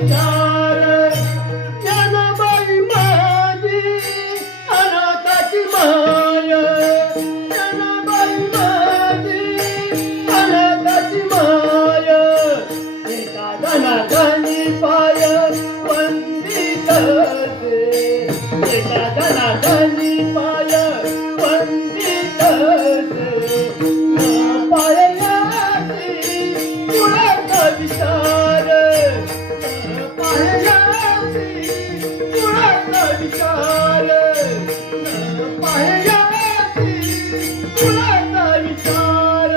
पुराणाचार ज्ञानाबाई माझी अनाथाची माय ज्ञानाबाई माझी अनाथाची माय एका धनाधनी पाय वंदित एका पाय विचार.